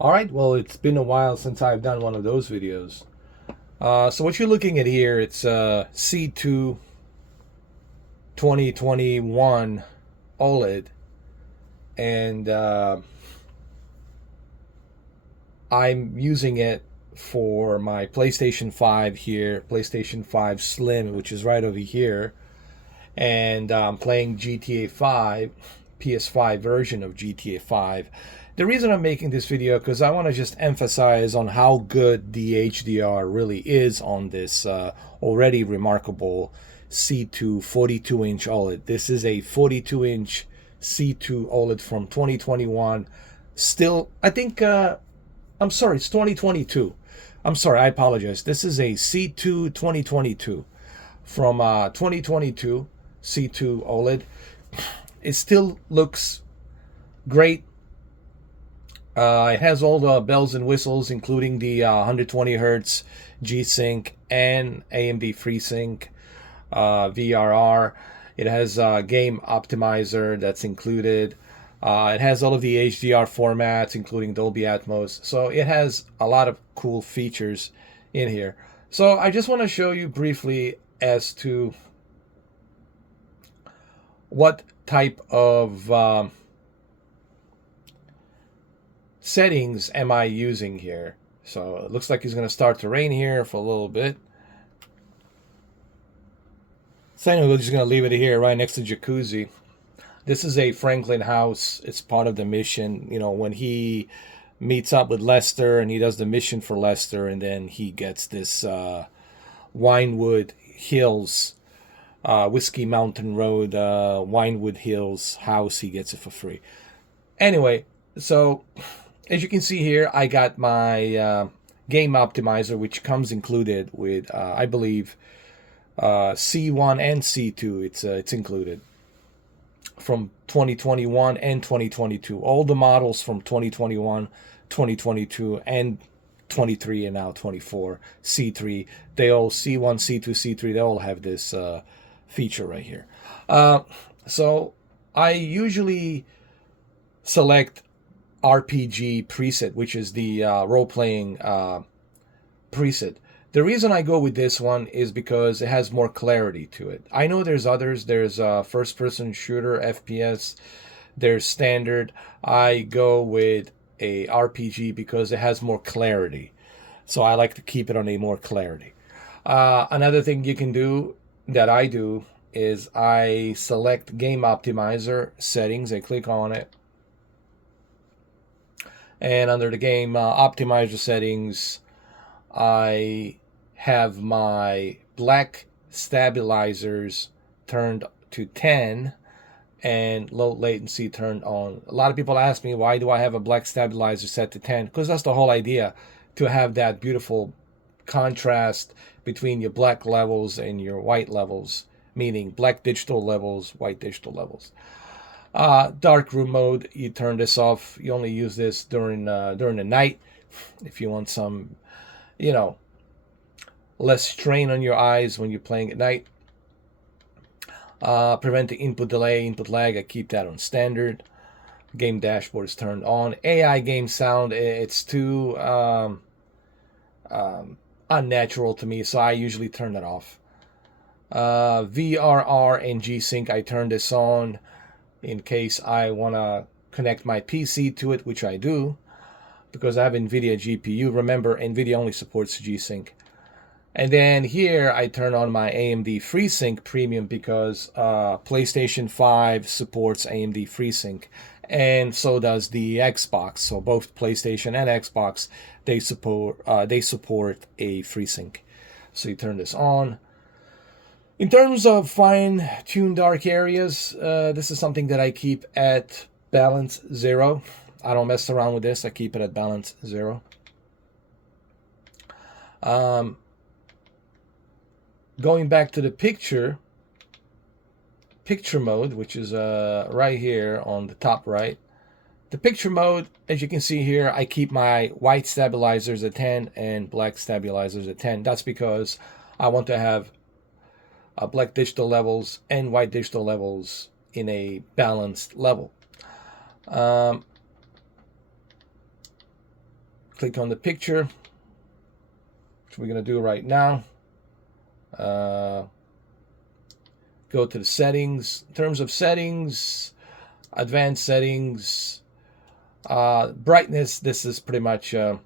All right, well, it's been a while since I've done one of those videos. So what you're looking at here, it's C2 2021 OLED, and I'm using it for my PlayStation 5 here, PlayStation 5 Slim, which is right over here, and I'm playing GTA 5, PS5 version of GTA 5. The reason I'm making this video because I want to just emphasize on how good the HDR really is on this already remarkable C2 42-inch OLED. This is a 42-inch C2 OLED from 2021. Still, I think, I'm sorry, it's 2022. I'm sorry, I apologize. This is a C2 2022 from 2022 C2 OLED. It still looks great. It has all the bells and whistles, including the 120 hertz G-Sync and AMD FreeSync VRR. It has Game Optimizer that's included. It has all of the HDR formats, including Dolby Atmos. So it has a lot of cool features in here. So I just want to show you briefly as to what type of settings am I using here. So it looks like it's going to start to rain here for a little bit. So anyway, we're just going to leave it here right next to jacuzzi. This is a Franklin house. It's part of the mission. You know, when he meets up with Lester and he does the mission for Lester, and then he gets this Winewood Hills, Whiskey Mountain Road, Winewood Hills house. He gets it for free. Anyway, so as you can see here, I got my Game Optimizer, which comes included with, I believe, C1 and C2. It's included from 2021 and 2022. All the models from 2021, 2022, and 23 and now 24, C3. They all C1, C2, C3. They all have this feature right here. So I usually select RPG preset, which is the role-playing preset. The reason I go with this one is because it has more clarity to it. I know there's others. There's first-person shooter, FPS. There's standard. I go with a RPG because it has more clarity. So I like to keep it on a more clarity. Another thing you can do that I do is I select Game Optimizer settings. I click on it. And under the Game Optimizer settings, I have my black stabilizers turned to 10 and low latency turned on. A lot of people ask me, why do I have a black stabilizer set to 10? Because that's the whole idea, to have that beautiful contrast between your black levels and your white levels, meaning black digital levels, white digital levels. Dark room mode, you turn this off. You only use this during the night if you want some, you know, less strain on your eyes when you're playing at night. Prevent the input delay, input lag. I keep that on standard. Game dashboard is turned on. AI game sound, it's too unnatural to me, so I usually turn that off. VRR and G-Sync, I turn this on in case I want to connect my PC to it, which I do, because I have NVIDIA GPU. Remember, NVIDIA only supports G-Sync. And then here I turn on my AMD FreeSync Premium because PlayStation 5 supports AMD FreeSync, and so does the Xbox. So both PlayStation and Xbox, they support a FreeSync. So you turn this on. In terms of fine-tuned dark areas, this is something that I keep at balance 0. I don't mess around with this. I keep it at balance 0. Going back to the picture mode, which is right here on the top right. The picture mode, as you can see here, I keep my white stabilizers at 10 and black stabilizers at 10. That's because I want to have black digital levels and white digital levels in a balanced level. Click on the picture, which we're going to do right now. Go to the settings. In terms of settings, advanced settings, brightness, this is pretty much where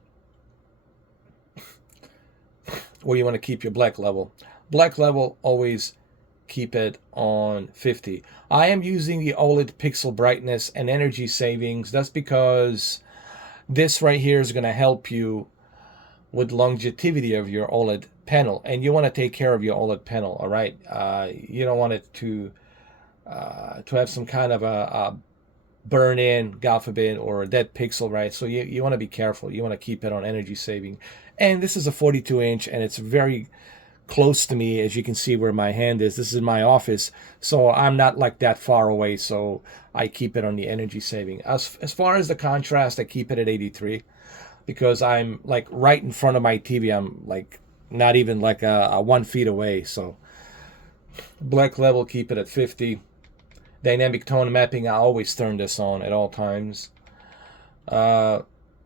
you want to keep your black level. Black level, always keep it on 50. I am using the OLED pixel brightness and energy savings. That's because this right here is going to help you with longevity of your OLED panel, and you want to take care of your OLED panel. All right, you don't want it to have some kind of a burn in, God forbid, or a dead pixel, right? So you want to be careful. You want to keep it on energy saving. And this is a 42-inch, and it's very close to me, as you can see where my hand is. This is my office, so I'm not like that far away, so I keep it on the energy saving. As far as the contrast, I keep it at 83 because I'm like right in front of my TV. I'm like not even like a 1 feet away. So black level, keep it at 50. Dynamic tone mapping, I always turn this on at all times.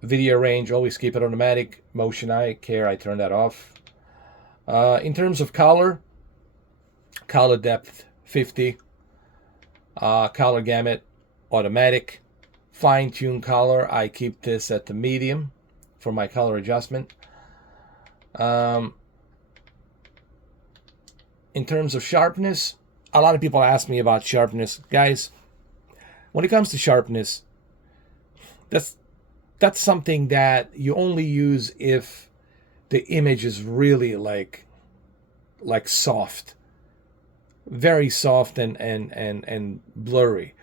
Video range, always keep it automatic. Motion eye care, I turn that off. In terms of color depth, 50. Color gamut, automatic. Fine tune color, I keep this at the medium for my color adjustment. In terms of sharpness, a lot of people ask me about sharpness. Guys, when it comes to sharpness, that's something that you only use if the image is really like soft, very soft and blurry.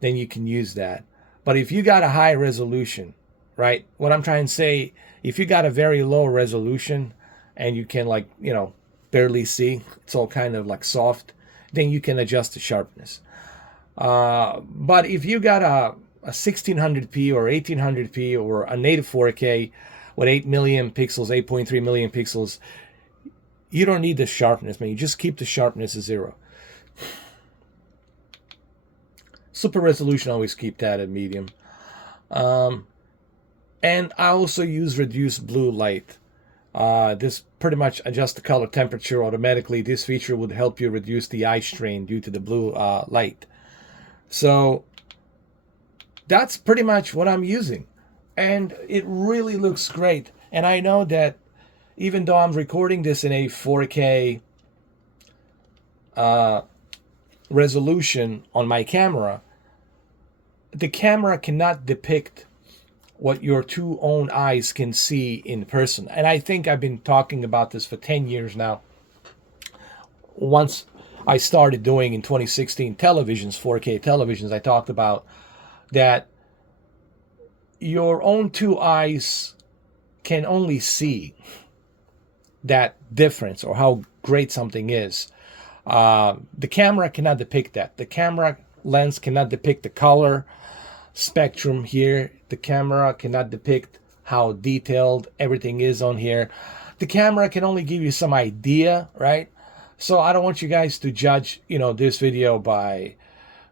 Then you can use that. But if you got a high resolution, right? What I'm trying to say, if you got a very low resolution and you can barely see, it's all kind of like soft, then you can adjust the sharpness. But if you got a 1600p or 1800p or a native 4K with 8 million pixels, 8.3 million pixels, you don't need the sharpness, man. You just keep the sharpness at 0. Super resolution, always keep that at medium. And I also use reduced blue light. This pretty much adjusts the color temperature automatically. This feature would help you reduce the eye strain due to the blue light. So that's pretty much what I'm using. And it really looks great. And I know that even though I'm recording this in a 4K resolution on my camera, the camera cannot depict what your two own eyes can see in person. And I think I've been talking about this for 10 years now. Once I started doing in 2016 televisions, 4K televisions, I talked about that your own two eyes can only see that difference or how great something is. The camera cannot depict that. The camera lens cannot depict the color spectrum here. The camera cannot depict how detailed everything is on here. The camera can only give you some idea, right? So I don't want you guys to judge, this video by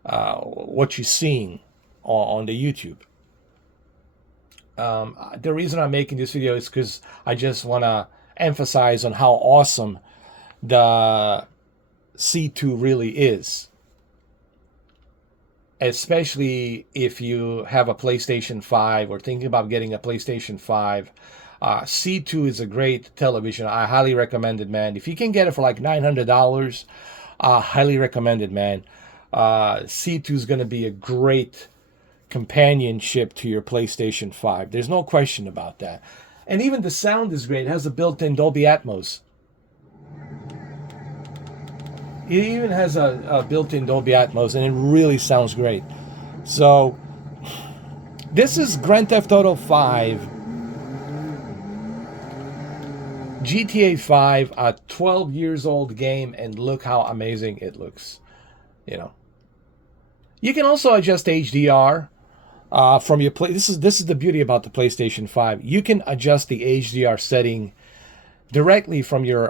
what you're seeing on the YouTube. The reason I'm making this video is because I just want to emphasize on how awesome the C2 really is. Especially if you have a PlayStation 5 or thinking about getting a PlayStation 5. C2 is a great television. I highly recommend it, man. If you can get it for like $900, highly recommend it, man. C2 is going to be a great companionship to your PlayStation 5. There's no question about that. And even the sound is great. It has a built-in Dolby Atmos. It even has a built-in Dolby Atmos, and it really sounds great. So, this is Grand Theft Auto 5. GTA 5, a 12 years old game, and look how amazing it looks. You can also adjust HDR from your play. This is the beauty about the PlayStation 5. You can adjust the HDR setting directly from your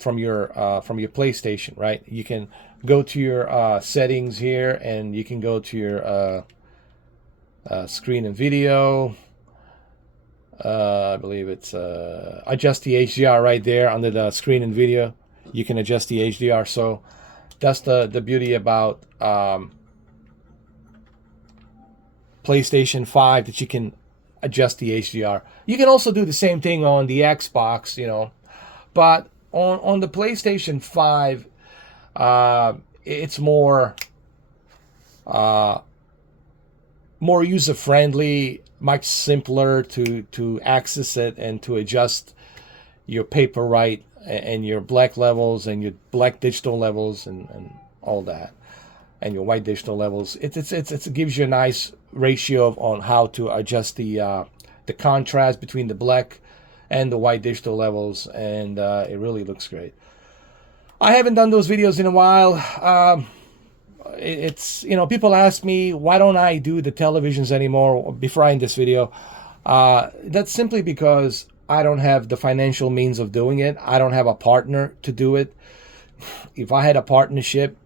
PlayStation, right? You can go to your settings here, and you can go to your screen and video. I believe it's adjust the HDR right there under the screen and video. You can adjust the HDR. So that's the beauty about PlayStation 5, that you can adjust the HDR. You can also do the same thing on the Xbox, you know, but on the PlayStation 5, it's more more user friendly, much simpler to access it and to adjust your paper right and your black levels and your black digital levels and all that, and your white digital levels. It gives you a nice ratio on how to adjust the contrast between the black and the white digital levels, and it really looks great. I haven't done those videos in a while. It's, you know, people ask me, why don't I do the televisions anymore before I end this video? That's simply because I don't have the financial means of doing it. I don't have a partner to do it. If I had a partnership,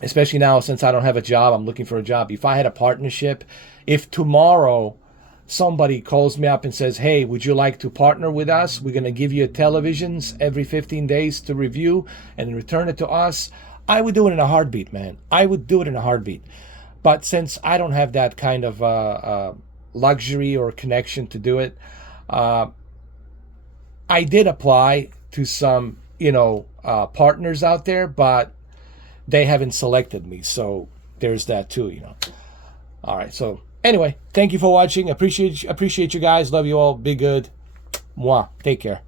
especially now since I don't have a job, I'm looking for a job. If I had a partnership, if tomorrow somebody calls me up and says, hey, would you like to partner with us? We're going to give you televisions every 15 days to review and return it to us. I would do it in a heartbeat, man. I would do it in a heartbeat. But since I don't have that kind of luxury or connection to do it, I did apply to some, you know, partners out there, but they haven't selected me. So there's that too, you know. All right. So anyway, thank you for watching. Appreciate you guys. Love you all. Be good. Mwah. Take care.